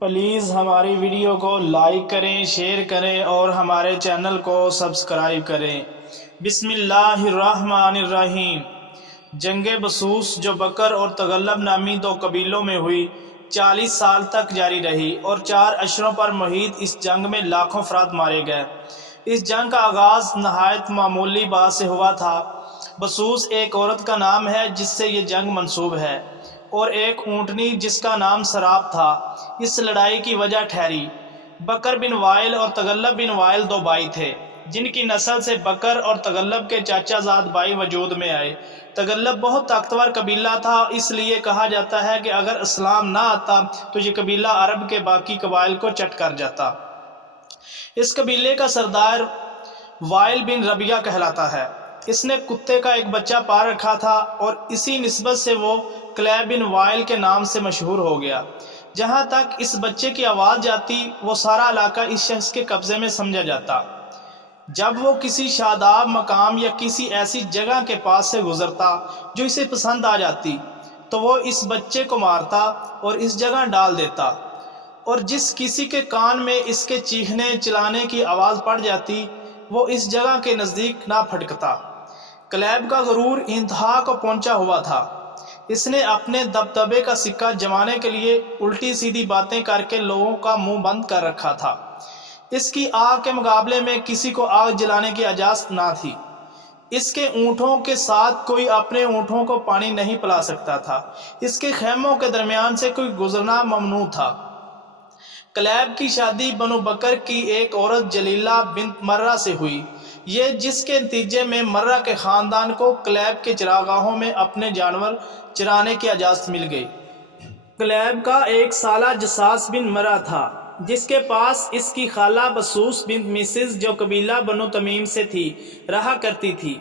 Please ہماری video کو like کریں، شیئر کریں اور ہمارے چینل کو سبسکرائب کریں۔ بسم اللہ الرحمن الرحیم۔ جنگ بسوس جو بکر اور تغلب نامی دو قبیلوں میں ہوئی 40 سال تک جاری رہی اور 4 اشروں پر محیط اس جنگ میں لاکھوں افراد مارے گئے۔ اس جنگ کا آغاز نہایت معمولی بات سے ہوا تھا۔ بسوس ایک عورت کا نام ہے جس سے یہ جنگ منسوب ہے، اور ایک اونٹنی جس کا نام سراب تھا اس لڑائی کی وجہ ٹھہری۔ بکر بن وائل اور تغلب بن وائل 2 بھائی تھے جن کی نسل سے بکر اور تغلب کے چاچا زاد بھائی وجود میں آئے۔ تغلب بہت طاقتور قبیلہ تھا، اس لیے کہا جاتا ہے کہ اگر اسلام نہ آتا تو یہ قبیلہ عرب کے باقی قبائل کو چٹ کر جاتا۔ اس قبیلے کا سردار وائل بن ربیہ کہلاتا ہے۔ اس نے کتے کا ایک بچہ پال رکھا تھا اور اسی نسبت سے وہ کلیب بن وائل کے نام سے مشہور ہو گیا۔ جہاں تک اس بچے کی آواز جاتی وہ سارا علاقہ اس شخص کے قبضے میں سمجھا جاتا۔ جب وہ کسی شاداب مقام یا کسی ایسی جگہ کے پاس سے گزرتا جو اسے پسند آ جاتی تو وہ اس بچے کو مارتا اور اس جگہ ڈال دیتا، اور جس کسی کے کان میں اس کے چیخنے چلانے کی آواز پڑ جاتی وہ اس جگہ کے نزدیک نہ پھٹکتا۔ کلیب کا غرور انتہا کو پہنچا ہوا تھا۔ اس نے اپنے دبدبے کا سکہ جمانے کے لیے الٹی سیدھی باتیں کر کے لوگوں کا منہ بند کر رکھا تھا۔ اس کی آگ کے مقابلے میں کسی کو آگ جلانے کی اجازت نہ تھی۔ اس کے اونٹوں کے ساتھ کوئی اپنے اونٹوں کو پانی نہیں پلا سکتا تھا۔ اس کے خیموں کے درمیان سے کوئی گزرنا ممنوع تھا۔ کلیب کی شادی بنو بکر کی ایک عورت جلیلہ بنت مرہ سے ہوئی، یہ جس کے نتیجے میں مرہ کے خاندان کو کلیب کے چراگاہوں میں اپنے جانور چرانے کی اجازت مل گئی۔ کلیب کا ایک سالہ جساس بن مرہ تھا جس کے پاس اس کی خالہ بسوس بنت مسز جو قبیلہ بنو تمیم سے تھی رہا کرتی تھی۔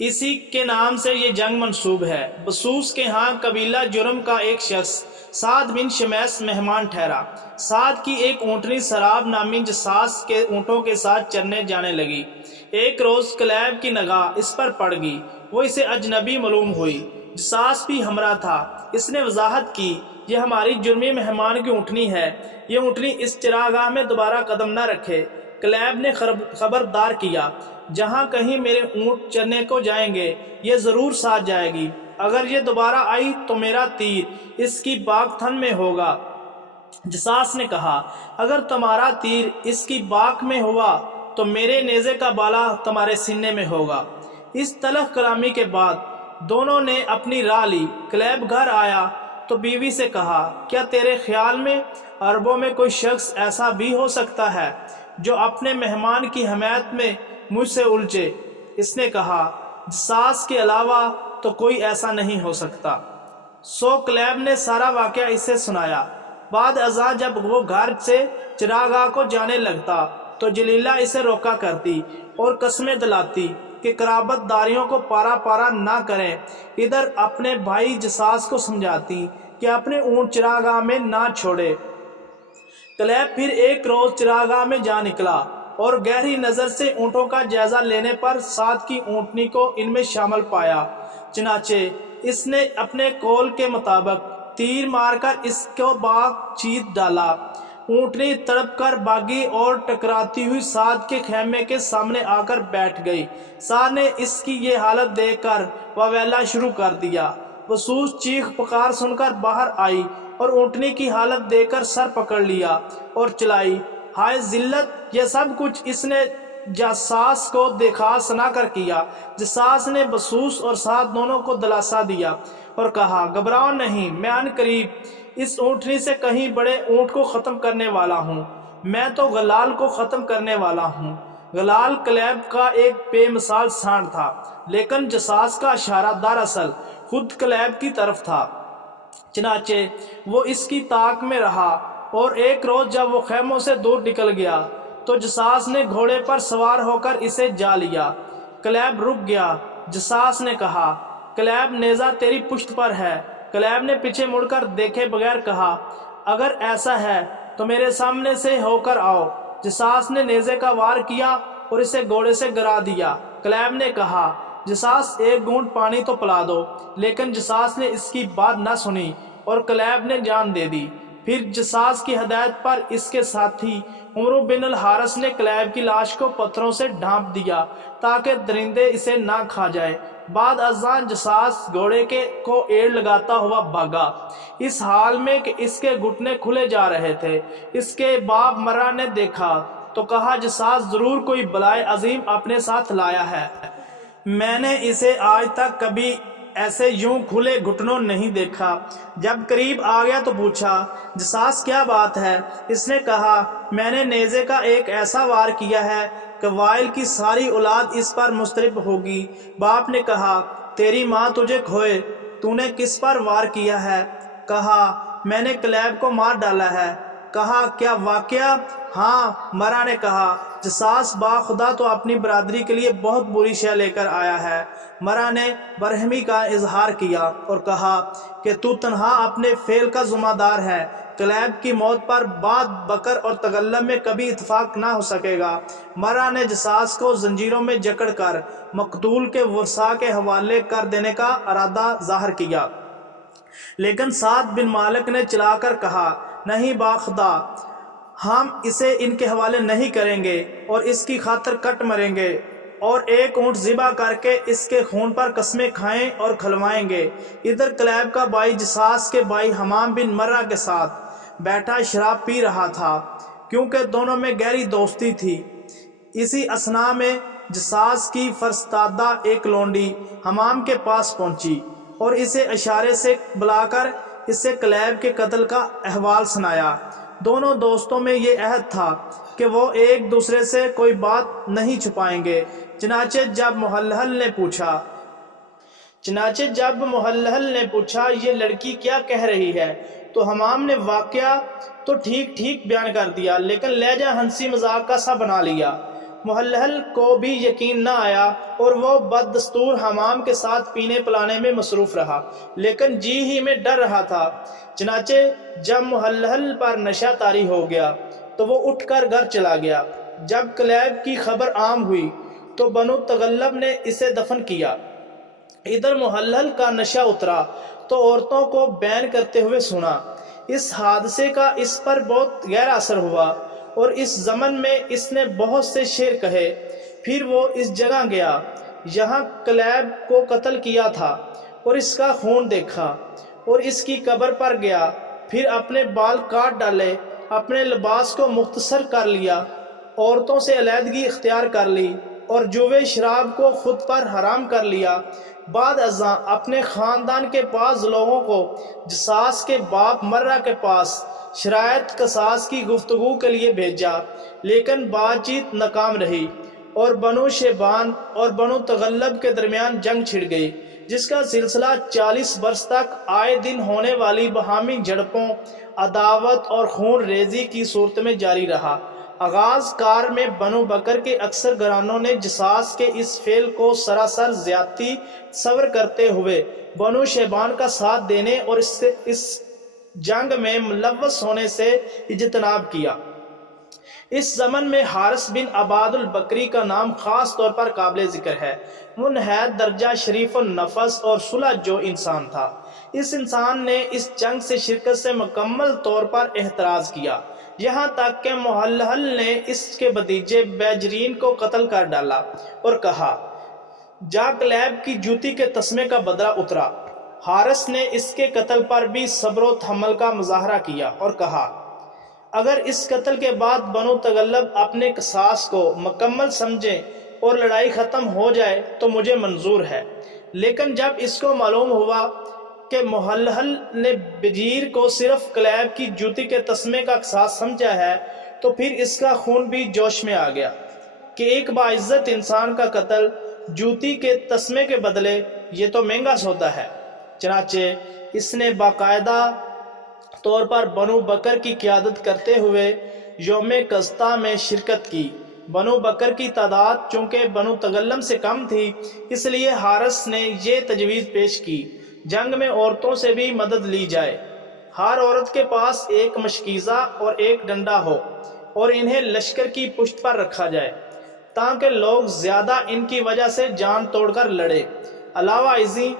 اسی کے نام سے یہ جنگ منسوب ہے۔ بسوس کے ہاں قبیلہ جرم کا ایک شخص سعد بن شمیس مہمان ٹھہرا۔ سعد کی ایک اونٹنی سراب نامی جساس کے اونٹوں کے ساتھ چرنے جانے لگی۔ ایک روز کلیب کی نگاہ اس پر پڑ گئی، وہ اسے اجنبی معلوم ہوئی۔ جساس بھی ہمراہ تھا۔ اس نے وضاحت کی، یہ ہماری جرمی مہمان کی اونٹنی ہے، یہ اونٹنی اس چراگاہ میں دوبارہ قدم نہ رکھے۔ کلیب نے خبردار کیا، جہاں کہیں میرے اونٹ چرنے کو جائیں گے یہ ضرور ساتھ جائے گی، اگر یہ دوبارہ آئی تو میرا تیر اس کی باک تھن میں ہوگا۔ جساس نے کہا، اگر تمہارا تیر اس کی باک میں ہوا تو میرے نیزے کا بالا تمہارے سینے میں ہوگا۔ اس تلخ کلامی کے بعد دونوں نے اپنی راہ لی۔ کلیب گھر آیا تو بیوی سے کہا، کیا تیرے خیال میں عربوں میں کوئی شخص ایسا بھی ہو سکتا ہے جو اپنے مہمان کی حمایت میں مجھ سے الجھے؟ اس نے کہا، جساس کے علاوہ تو کوئی ایسا نہیں ہو سکتا۔ سو کلیب نے سارا واقعہ اسے سنایا۔ بعد ازاں جب وہ گھر سے چراگاہ کو جانے لگتا تو جلیلہ اسے روکا کرتی اور قسمیں دلاتی کہ قرابت داریوں کو پارا پارا نہ کریں۔ ادھر اپنے بھائی جساس کو سمجھاتی کہ اپنے اونٹ چراگاہ میں نہ چھوڑے۔ کلیب پھر ایک روز چراگاہ میں جا نکلا اور گہری نظر سے اونٹوں کا جائزہ لینے پر سعد کی اونٹنی کو ان میں شامل پایا۔ چنانچہ اس نے اپنے قول کے مطابق تیر مار کر اس کو باگ چیت ڈالا۔ اونٹنی تڑپ کر بھاگی اور ٹکراتی ہوئی سعد کے خیمے کے سامنے آ کر بیٹھ گئی۔ سعد نے اس کی یہ حالت دیکھ کر واویلا شروع کر دیا۔ بسوس چیخ پکار سن کر باہر آئی اور اونٹنی کی حالت دیکھ کر سر پکڑ لیا اور چلائی، ہائے ذلت! یہ سب کچھ اس نے جساس کو دیکھا سنا کر کیا۔ جساس نے بسوس اور سعد دونوں کو دلاسا دیا اور کہا، گھبراؤ نہیں، میں عن قریب اس اونٹنی سے کہیں بڑے اونٹ کو ختم کرنے والا ہوں، میں تو غلال کو ختم کرنے والا ہوں۔ غلال کلیب کا ایک بے مثال سانڈ تھا، لیکن جساس کا اشارہ دراصل خود کلیب کی طرف تھا۔ چنانچہ وہ اس کی طاق میں رہا، اور ایک روز جب وہ خیموں سے دور نکل گیا تو جساس نے گھوڑے پر سوار ہو کر اسے جا لیا۔ کلیب رک گیا۔ جساس نے کہا، کلیب نیزہ تیری پشت پر ہے۔ کلیب نے پیچھے مڑ کر دیکھے بغیر کہا، اگر ایسا ہے تو میرے سامنے سے ہو کر آؤ۔ جساس نے نیزے کا وار کیا اور اسے گھوڑے سے گرا دیا۔ کلیب نے کہا، جساس ایک گھونٹ پانی تو پلا دو، لیکن جساس نے اس کی بات نہ سنی اور کلیب نے جان دے دی۔ پھر جساس کی ہدایت پر اس کے ساتھی عمرو بن الحارث نے کلیب کی لاش کو پتھروں سے ڈھانپ دیا تاکہ درندے اسے نہ کھا جائے۔ بعد ازاں جساس گھوڑے کو ایڑ لگاتا ہوا بھاگا، اس حال میں کہ اس کے گھٹنے کھلے جا رہے تھے۔ اس کے باپ مرہ نے دیکھا تو کہا جساس ضرور کوئی بلائے عظیم اپنے ساتھ لایا ہے، میں نے اسے آج تک کبھی ایسے یوں کھلے گھٹنوں نہیں دیکھا۔ جب قریب آ گیا تو پوچھا جساس کیا بات ہے؟ اس نے کہا میں نے نیزے کا ایک ایسا وار کیا ہے کہ وائل کی ساری اولاد اس پر مضطرب ہوگی۔ باپ نے کہا تیری ماں تجھے کھوئے، تو نے کس پر وار کیا ہے؟ کہا میں نے کلیب کو مار ڈالا ہے۔ کہا کیا واقعہ؟ ہاں، مرا نے کہا جساس با خدا تو اپنی برادری کے لیے بہت بری شے لے کر آیا ہے۔ مرا نے برہمی کا اظہار کیا اور کہا کہ تو تنہا اپنے فعل کا ذمہ دار ہے، کلیب کی موت پر بعد بکر اور تغلب میں کبھی اتفاق نہ ہو سکے گا۔ مرا نے جساس کو زنجیروں میں جکڑ کر مقتول کے ورثاء کے حوالے کر دینے کا ارادہ ظاہر کیا، لیکن سعد بن مالک نے چلا کر کہا نہیں باخدا، ہم اسے ان کے حوالے نہیں کریں گے اور اس کی خاطر کٹ مریں گے اور ایک اونٹ ذبح کر کے اس کے خون پر قسمیں کھائیں اور کھلوائیں گے۔ ادھر کلیب کا بھائی جساس کے بھائی حمام بن مرہ کے ساتھ بیٹھا شراب پی رہا تھا، کیونکہ دونوں میں گہری دوستی تھی۔ اسی اثنا میں جساس کی فرستادہ ایک لونڈی حمام کے پاس پہنچی اور اسے اشارے سے بلا کر اسے کلیب کے قتل کا احوال سنایا۔ دونوں دوستوں میں یہ عہد تھا کہ وہ ایک دوسرے سے کوئی بات نہیں چھپائیں گے۔ چنانچہ جب محلحل نے پوچھا یہ لڑکی کیا کہہ رہی ہے تو حمام نے واقعہ تو ٹھیک ٹھیک بیان کر دیا، لیکن لہجہ ہنسی مذاق کا سا بنا لیا۔ محلحل کو بھی یقین نہ آیا اور وہ بددستور حمام کے ساتھ پینے پلانے میں مصروف رہا، لیکن جی ہی میں ڈر رہا تھا۔ چنانچہ جب محلحل پر نشہ طاری ہو گیا تو وہ اٹھ کر گھر چلا گیا۔ جب کلیب کی خبر عام ہوئی تو بنو تغلب نے اسے دفن کیا۔ ادھر محلحل کا نشہ اترا تو عورتوں کو بیان کرتے ہوئے سنا۔ اس حادثے کا اس پر بہت گہرا اثر ہوا اور اس زمن میں اس نے بہت سے شعر کہے۔ پھر وہ اس جگہ گیا جہاں کلیب کو قتل کیا تھا اور اس کا خون دیکھا اور اس کی قبر پر گیا، پھر اپنے بال کاٹ ڈالے، اپنے لباس کو مختصر کر لیا، عورتوں سے علیحدگی اختیار کر لی اور جوے شراب کو خود پر حرام کر لیا۔ بعد ازاں اپنے خاندان کے بعض لوگوں کو جساس کے باپ مرہ کے پاس شرائط قصاص کی گفتگو کے لیے بھیجا، لیکن بات چیت ناکام رہی اور بنو شیبان اور بنو تغلب کے درمیان جنگ چھڑ گئی، جس کا سلسلہ 40 برس تک آئے دن ہونے والی باہمی جھڑپوں، عداوت اور خون ریزی کی صورت میں جاری رہا۔ آغاز کار میں بنو بکر کے اکثر گھرانوں نے جساس کے اس فعل کو سراسر زیادتی تصور کرتے ہوئے بنو شیبان کا ساتھ دینے اور اس جنگ میں ملوث ہونے سے اجتناب کیا۔ اس زمن میں حارث بن عباد البکری کا نام خاص طور پر قابل ذکر ہے۔ وہ نہایت درجہ شریف النفس اور صلح جو انسان تھا۔ اس انسان نے اس جنگ سے شرکت سے مکمل طور پر احتراز کیا، یہاں تک کہ محلحل نے اس کے بھتیجے بیجرین کو قتل کر ڈالا اور کہا جا کلیب کی جوتی کے تسمے کا بدلہ اترا۔ حارث نے اس کے قتل پر بھی صبر و تحمل کا مظاہرہ کیا اور کہا اگر اس قتل کے بعد بنو تغلب اپنے قصاص کو مکمل سمجھیں اور لڑائی ختم ہو جائے تو مجھے منظور ہے۔ لیکن جب اس کو معلوم ہوا کہ محلحل نے بجیر کو صرف کلیب کی جوتی کے تسمے کا قصاص سمجھا ہے تو پھر اس کا خون بھی جوش میں آ گیا کہ ایک باعزت انسان کا قتل جوتی کے تسمے کے بدلے یہ تو مہنگا سودا ہے۔ چنانچہ اس نے باقاعدہ طور پر بنو بکر کی قیادت کرتے ہوئے یوم قزطہ میں شرکت کی۔ بنو بکر کی تعداد چونکہ بنو تغلب سے کم تھی، اس لیے حارث نے یہ تجویز پیش کی جنگ میں عورتوں سے بھی مدد لی جائے، ہر عورت کے پاس ایک مشکیزہ اور ایک ڈنڈا ہو اور انہیں لشکر کی پشت پر رکھا جائے تاکہ لوگ زیادہ ان کی وجہ سے جان توڑ کر لڑے۔ علاوہ ازیں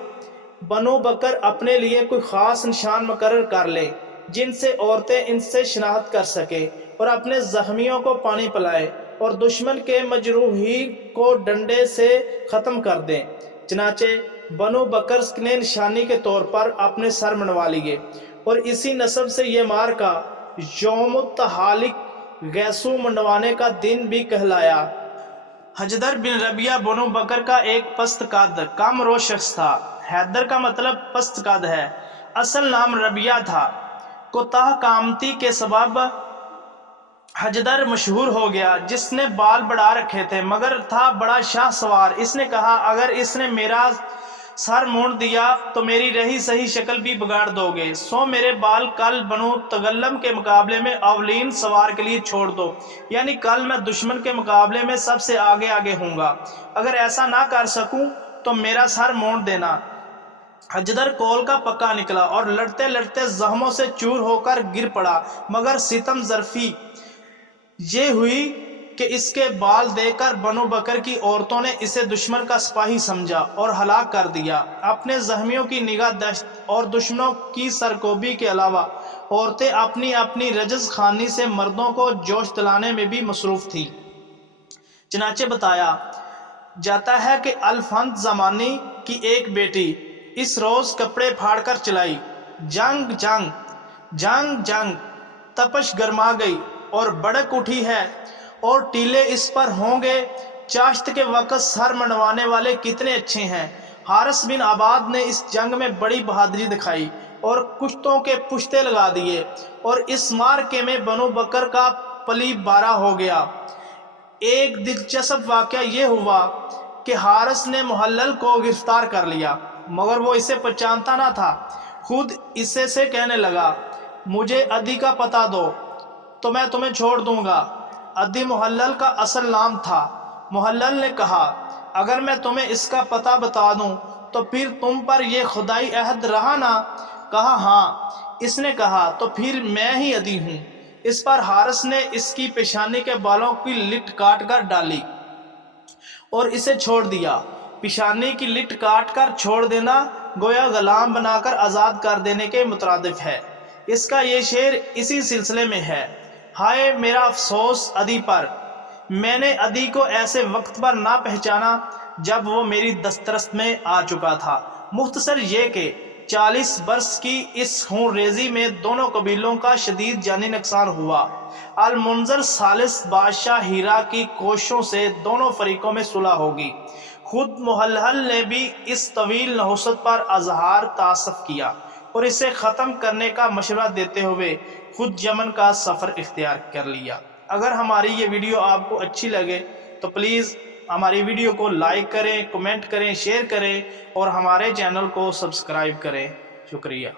بنو بکر اپنے لیے کوئی خاص نشان مقرر کر لے جن سے عورتیں ان سے شناخت کر سکیں اور اپنے زخمیوں کو پانی پلائیں اور دشمن کے مجروحی کو ڈنڈے سے ختم کر دیں۔ چنانچہ بنو بکر نے نشانی کے طور پر اپنے سر منڈوا لیے اور اسی نسب سے یہ مارکہ یوم التحالق گیسو منڈوانے کا دن بھی کہلایا۔ حجدر بن ربیعہ بنو بکر کا ایک پست قد کم رو شخص تھا۔ حیدر کا مطلب پست قد ہے۔ اصل نام ربیعہ تھا۔ کوتاہ قامتی کے سبب حجدر مشہور ہو گیا، جس نے بال بڑھا رکھے تھے مگر تھا بڑا شاہ سوار۔ اس نے کہا اگر اس نے میرا سر مونڈ دیا تو میری رہی صحیح شکل بھی بگاڑ دو گے، سو میرے بال کل بنو تغلم کے مقابلے میں اولین سوار کے لیے چھوڑ دو، یعنی کل میں دشمن کے مقابلے میں سب سے آگے آگے ہوں گا، اگر ایسا نہ کر سکوں تو میرا سر مونڈ دینا۔ حجدر کول کا پکا نکلا اور لڑتے لڑتے زخموں سے چور ہو کر گر پڑا، مگر ستم ظرفی یہ ہوئی کہ اس کے بال دے کر بنو بکر کی عورتوں نے اسے دشمن کا سپاہی سمجھا اور ہلاک کر دیا۔ اپنے زخمیوں کی نگاہ داشت اور دشمنوں کی سرکوبی کے علاوہ عورتیں اپنی اپنی رجز خوانی سے مردوں کو جوش دلانے میں بھی مصروف تھیں۔ چنانچہ بتایا جاتا ہے کہ الفند زمانی کی ایک بیٹی اس روز کپڑے پھاڑ کر چلائی، جنگ جنگ جنگ جنگ، تپش گرما گئی اور بڑک اٹھی ہے اور ٹیلے اس پر ہوں گے، چاشت کے وقت سر منڈوانے والے کتنے اچھے ہیں۔ حارث بن عباد نے اس جنگ میں بڑی بہادری دکھائی اور کشتوں کے پشتے لگا دیے اور اس مارکے میں بنو بکر کا پلی بارہ ہو گیا۔ ایک دلچسپ واقعہ یہ ہوا کہ حارث نے محلل کو گرفتار کر لیا، مگر وہ اسے پہچانتا نہ تھا۔ خود اسے سے کہنے لگا مجھے عدی کا پتہ دو تو میں تمہیں چھوڑ دوں گا۔ عدی محلل کا اصل نام تھا۔ محلل نے کہا اگر میں تمہیں اس کا پتہ بتا دوں تو پھر تم پر یہ خدائی عہد رہا نا؟ کہا ہاں۔ اس نے کہا تو پھر میں ہی عدی ہوں۔ اس پر حارث نے اس کی پیشانی کے بالوں کی لٹ کاٹ کر ڈالی اور اسے چھوڑ دیا۔ پیشانی کی لٹ کاٹ کر چھوڑ دینا گویا غلام بنا کر آزاد کر دینے کے مترادف ہے۔ اس کا یہ شعر اسی سلسلے میں ہے۔ ہائے میرا افسوس عدی پر، میں نے عدی کو ایسے وقت پر نہ پہچانا جب وہ میری دسترس میں آ چکا تھا۔ مختصر یہ کہ 40 برس کی اس خون ریزی میں دونوں قبیلوں کا شدید جانی نقصان ہوا۔ المنذر ثالث بادشاہ ہیرا کی کوششوں سے دونوں فریقوں میں صلح ہوگی۔ خود محلل نے بھی اس طویل نحوست پر اظہار تاسف کیا اور اسے ختم کرنے کا مشورہ دیتے ہوئے خود یمن کا سفر اختیار کر لیا۔ اگر ہماری یہ ویڈیو آپ کو اچھی لگے تو پلیز ہماری ویڈیو کو لائک کریں، کمنٹ کریں، شیئر کریں اور ہمارے چینل کو سبسکرائب کریں۔ شکریہ۔